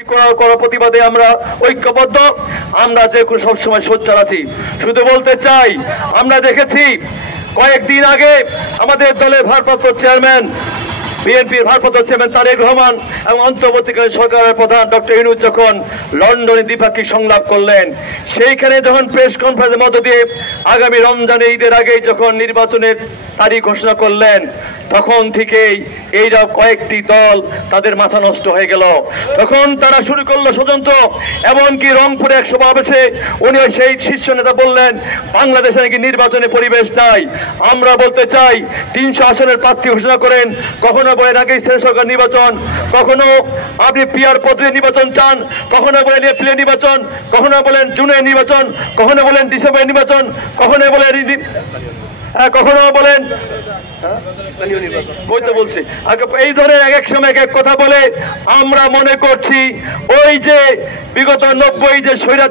করার প্রতিবাদে আমরা ঐক্যবদ্ধ। আমরা যে সবসময় সোচ্চার আছি। শুধু বলতে চাই, আমরা দেখেছি কয়েকদিন আগে আমাদের দলের ভারপ্রাপ্ত চেয়ারম্যান, বিএনপির ভারপ্রাপ্ত চেয়ারম্যান তারেক রহমান এবং অন্তর্বর্তীকালীন সরকারের প্রধান ডক্টর ইউনূস যখন লন্ডনে দ্বিপাক্ষিক সংলাপ করলেন, সেইখানে যখন প্রেস কনফারেন্সের মধ্য দিয়ে আগামী রমজানে ঈদের আগে যখন নির্বাচনের তারিখ ঘোষণা করলেন, তখন থেকেই এইরা কয়েকটি দল তাদের মাথা নষ্ট হয়ে গেল। তখন তারা শুরু করলো ষড়যন্ত্র। এমনকি রংপুরে এক সমাবেশে উনি সেই শীর্ষ নেতা বললেন, বাংলাদেশে নাকি নির্বাচনের পরিবেশ নাই। আমরা বলতে চাই, 300 আসনের প্রার্থী ঘোষণা করেন, কখনো বলেন আগে স্থানীয় সরকার নির্বাচন, কখনো আপনি পিআর পদ্ধতি নির্বাচন চান, কখনো বলেন এপ্রিলে নির্বাচন, কখনো বলেন জুনে নির্বাচন, কখনো বলেন ডিসেম্বরে নির্বাচন, কখনো বলেন কখনো বলেন বলছি। এই ধরনের এক এক সময় এক এক কথা বলে। আমরা মনে করছি ওই যে বিগত 90 যে স্বৈরাচার